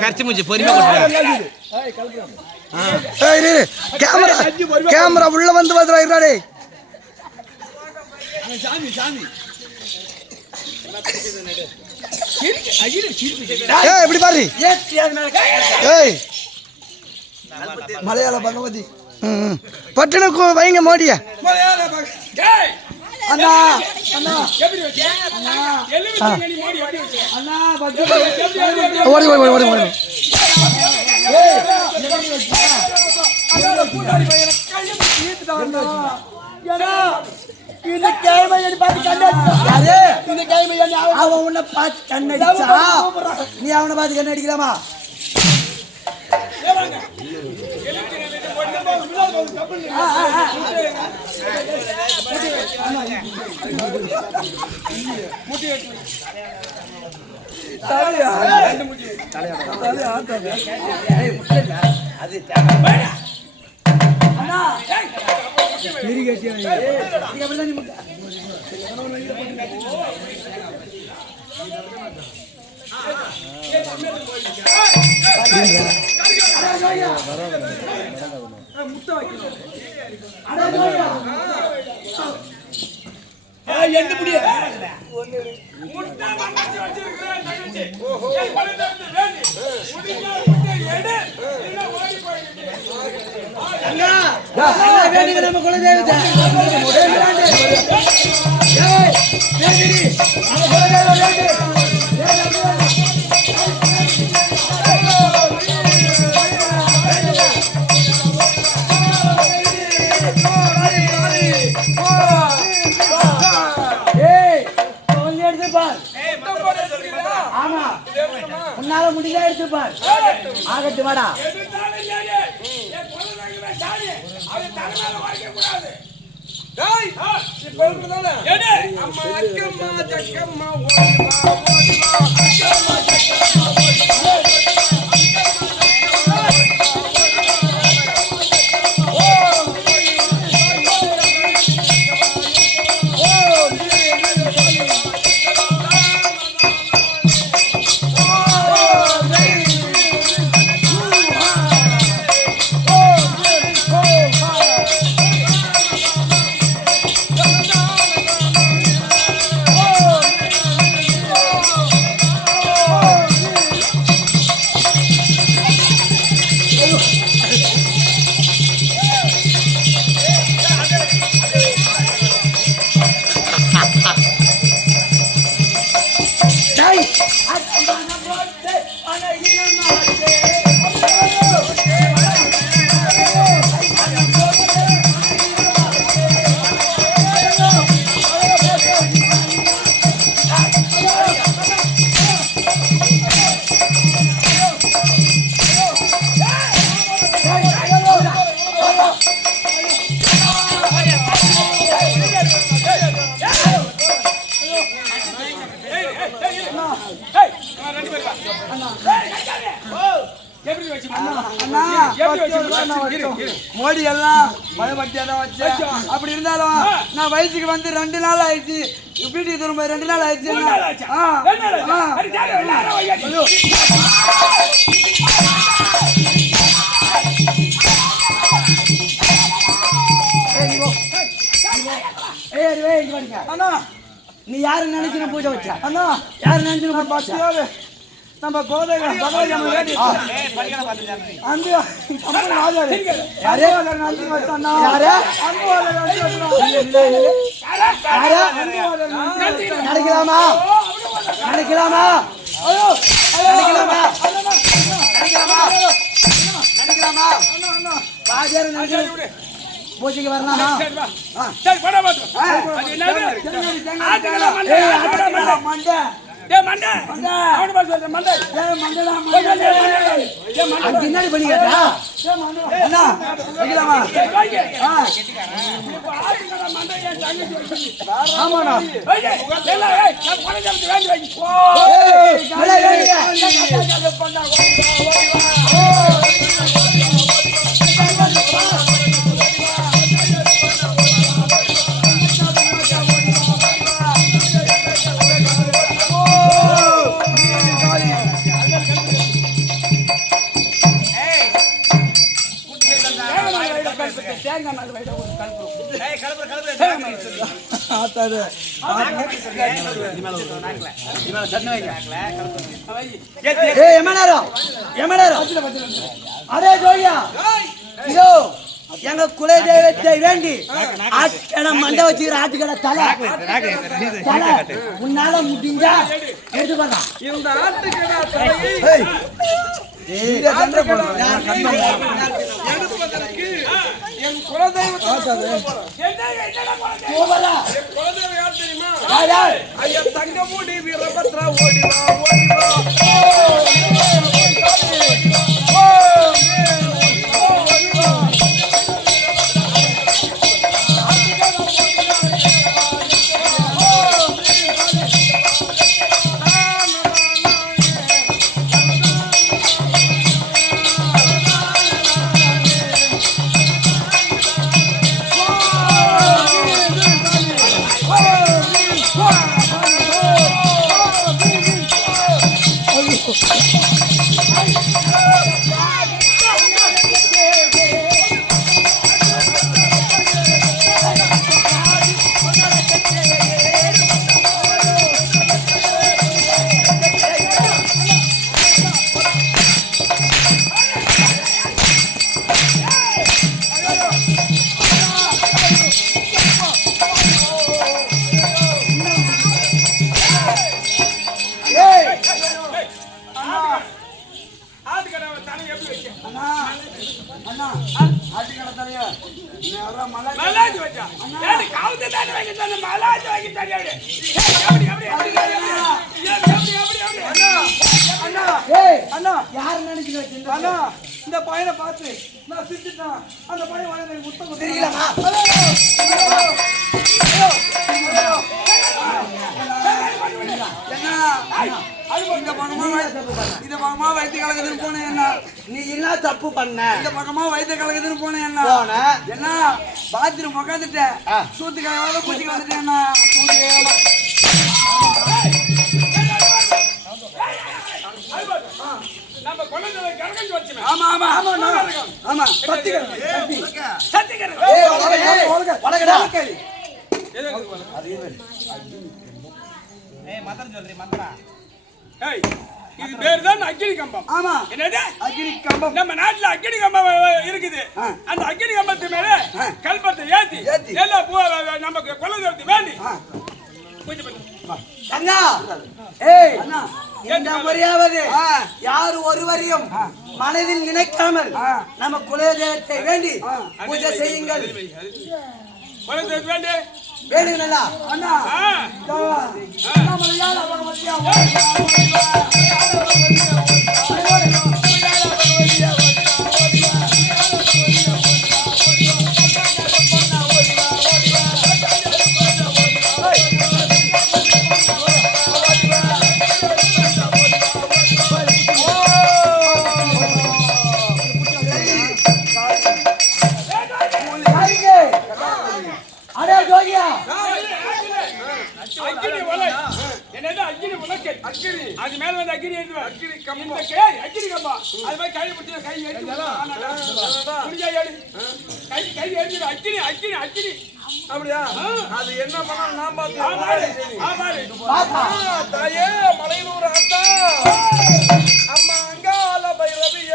கரைச்சி முடிச்சு பொறுமையா கேமரா உள்ள வந்து வந்துடுறாடே. எப்படி பாரு மலையாள பகவதி பட்டனுக்கு வைங்க மோடிய. அண்ணா அண்ணா ஓடி ஓடி ஓடி ஓடி அவன் உன்னை பார்த்து கண்ணடிச்சா நீ அவனை பார்த்து கண்ணடிக்கலாமா? நம்ம குலதெய்வத்தை உன்னால முடிஞ்சா எடுத்துப்பார். ஆகட்டு வாடா. மோடி எல்லாம் பயபக்தியாதான் வச்சேன். அப்படி இருந்தாலும் நான் வயசுக்கு வந்து 2 நாள் ஆயிடுச்சு. வீட்டுக்கு திரும்ப 2 நாள் ஆயிடுச்சு. நீ யாரு நினைச்சு பூஜை வச்ச? அண்ணா யாரு நினைச்சு நம்ம கோதைகள் பகவதி அம்மா வேண்டி அந்த ராஜாரு யாரே நன்றி வச்சானா யாரே நினைக்கலாமா நினைக்கலாமா ஐயோ நினைக்கலாமா நினைக்கலாமா நினைக்கலாமா ராஜாரு நன்றி பூஜைக்கு வரலாமா? சரி போடா பாத்து அது என்னது மண்டை ஏ மண்டை அவன பாத்து சொல்ற மண்டை ஏ மண்டடா மண்டை ஏ மண்டை பின்னாடி பண்ணி கேட்டா ஏ மண்டை அண்ணா வைக்கலாமா? இப்போ ஆளுங்கடா மண்டை ஏன் தங்கச்சி ஆமாடா எல்லாம் ஏய் நான் பணம் வேண்டி வை ஓ ஏய் பண்ணா ஓடி வா தேங்காய் நாள் வைட ஒரு கல்புரம் அரே ஜோயா இதோ எங்க குல தெய்வத்தை வேண்டி ஆட்டுக்கடை மண்டை வச்சுக்கிற ஆட்டுக்கடை தலை உன்னால முடிஞ்சா எடுத்து பண்ணா இந்த ஆட்டுக்கடை தலையை எடுப்பதற்கு என் குலதெய்வத்தை யார் தெரியுமா? ஐயா தங்கமுடி வீரபத்ரா ஓடிவா ஓடிவா இந்த பையனை பார்த்து நான் சிரிச்சுட்டேன். அந்த பையன் வந்து எனக்கு முத்தம் கொடுத்தீங்களா? இந்த பக்கமா வைத்திய கலக்குதுன்னு போனேன் என்ன? நீ என்ன தப்பு பண்ண? இந்த பக்கமா வைத்திய கலக்குதுன்னு போனேன் என்ன? என்ன பாத்ரூம் உட்காந்துட்டேன். சூத்து கையால பூச்சி வந்துட்டேன் என்ன? சூத்து கையால நம்ம கொல்லதல கரகஞ்சு வச்சமே. ஆமா ஆமா ஆமா ஆமா சத்திகர சத்திகர வடகடா மந்திரம் சொல்றீ மந்திரம். ஏய் இது பேர் தான் அக்கினி கம்பம். ஆமா என்னது அக்கினி கம்பம். நம்ம நாட்டுல அக்கினி கம்பம் இருக்குது. அந்த அக்கினி கம்பத்து மேல கல்பத்தை ஏத்தி எல்லாம் நமக்கு கொல்லதலத்தை வேண்டி பூஜை பண்ணு. அண்ணா ஏய் அண்ணா இந்த முறையாவது யார் ஒருவரையும் மனதில் நினைக்காமல் நம்ம குலதெய்வத்தை வேண்டி பூஜை செய்யுங்கள். கொல்லதலத்தை வேண்டி வேணுங்களா அண்ணா அடே ஜோகியா அக்கினி வலை என்னது அக்கினி உலக்கை அக்கினி அது மேல வந்து அக்கினி ஏத்துவா அக்கினி கம்பம் இந்த கை அக்கினி கம்பம் அது மாதிரி கை பிடிச்சு கை ஏத்தி முடிஞ்சா ஏடு கை கை ஏத்தி அக்கினி அக்கினி அக்கினி அப்படியா? அது என்ன பண்ணணும் நான் பார்த்து ஆமா தாயே மலையிலூர் ஆத்தா அம்மா அங்கால பைரவிய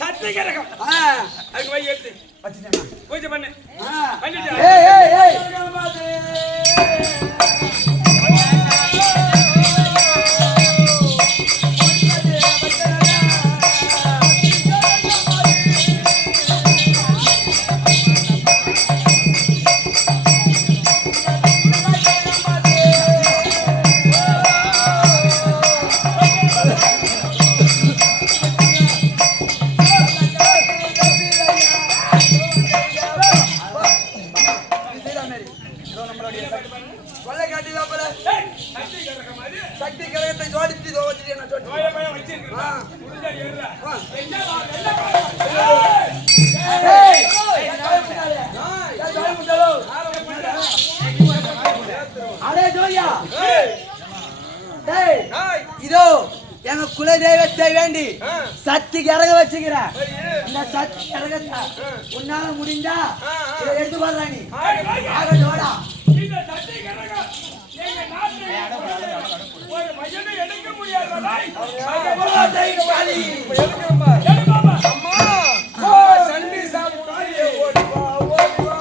சக்தி கிரகம் அதுக்கு வை எடுத்து பூஜை பண்ணு பண்ணிட்டு ஏய் ஏய் ஏய் சக்தி கிரகத்தை ஜோடித்து இதோ எங்க குல தெய்வத்தை வேண்டி சக்தி கிரக வச்சுக்கிற இந்த சக்தி கிரகத்தை உன்னால முடிஞ்சா இதை எடுத்து பாடுறா நீ ஆகட்டோடா இந்த சக்தி கிரகம் எங்க நாட்டில் ஒரு மகனை எடுக்க முடியாதா சண்டி சாப்பிட்டு ஓடி வா ஓடி வா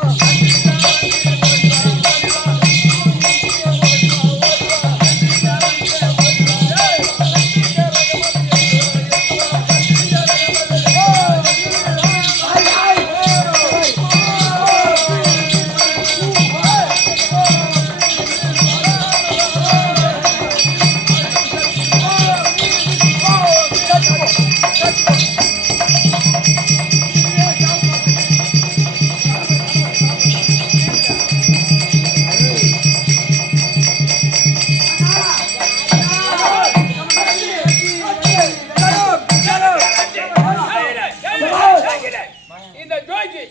இந்த ஜோகி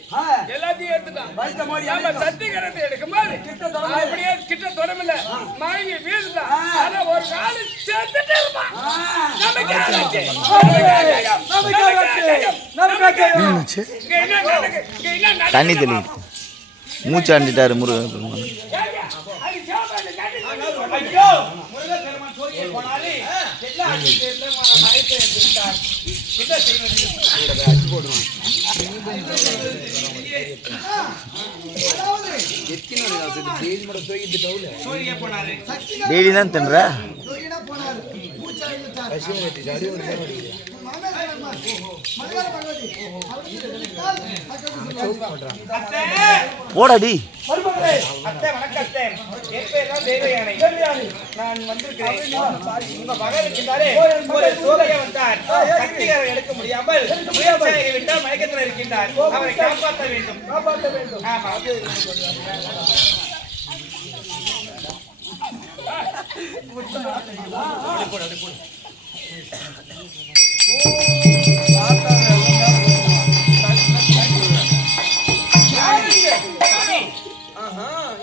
எல்லாத்தையும் எடுத்துட்டான் சக்தி கிரகத்தை எடுக்கும்போது அப்படியே கிட்ட தொடமில்ல மயங்கி வீழ்ந்தான் ஆனா ஒரு நாள் செத்துட்டு இருப்பான் தண்ணி தெளிவு மூச்சாண்டிட்டாரு முருகன் டெய்லி தான் தின்ற போடாடி நான் வந்திருக்கிறேன் உங்க மகன் இருக்கின்றாரே ஒரு சோதனை வந்தார் சக்திகளை எடுக்க முடியாமல் முயற்சியை விட்டால் மயக்கத்தில் இருக்கின்றார் அவரை காப்பாற்ற வேண்டும் ஆமா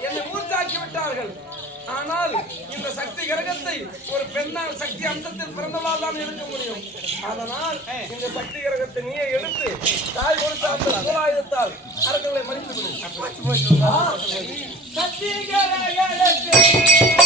என்னை மூர்த்தாக்கி விட்டார்கள். ஆனால் இந்த சக்தி கிரகத்தை ஒரு பெண்ணால் சக்தி அம்சத்தில் பிறந்தவால் தான் எடுக்க முடியும். அதனால் இந்த சக்தி கிரகத்தை நீயே எடுத்து தாய் கொடுத்த அந்த சோலாயுதத்தால் அரக்கங்களை மறித்து விடும். சக்தி கிரகத்தை